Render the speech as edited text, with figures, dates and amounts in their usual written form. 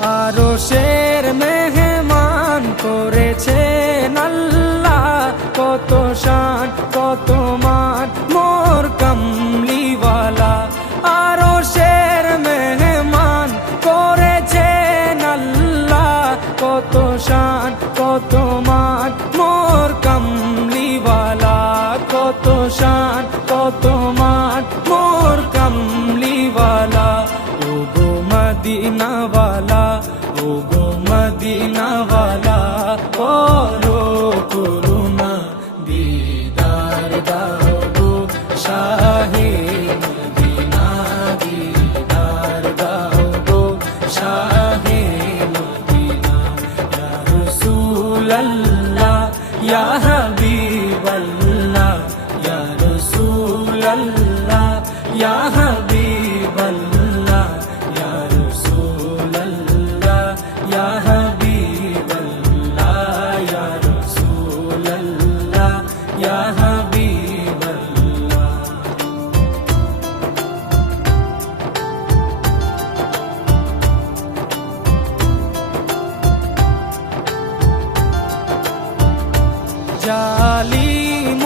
আরশের মেহমান করেছেন আল্লাহ, কত শান কত মান মোর কামলিওয়ালা। আরশের মেহমান করেছেন আল্লাহ, কত শান কত মান মোর কামলিওয়ালা, কত শান কত মান মোর কামলিওয়ালা। ও গো মদিনাওয়ালা, ও গো মদিনাওয়ালা, করো করুণা দিদার দাও গো শাহে মদিনা, দিদার দাও গো শাহে মদিনা। ইয়া রাসূলাল্লাহ ইয়া হাবিবাল্লাহ, ইয়া রাসূলাল্লাহ ইয়া হাবিবাল্লাহ, ইয়া রাসূলাল্লাহ ইয়া হাবিবাল্লাহ, ইয়া রাসূলাল্লাহ ইয়া হাবিবাল্লাহ। জালিম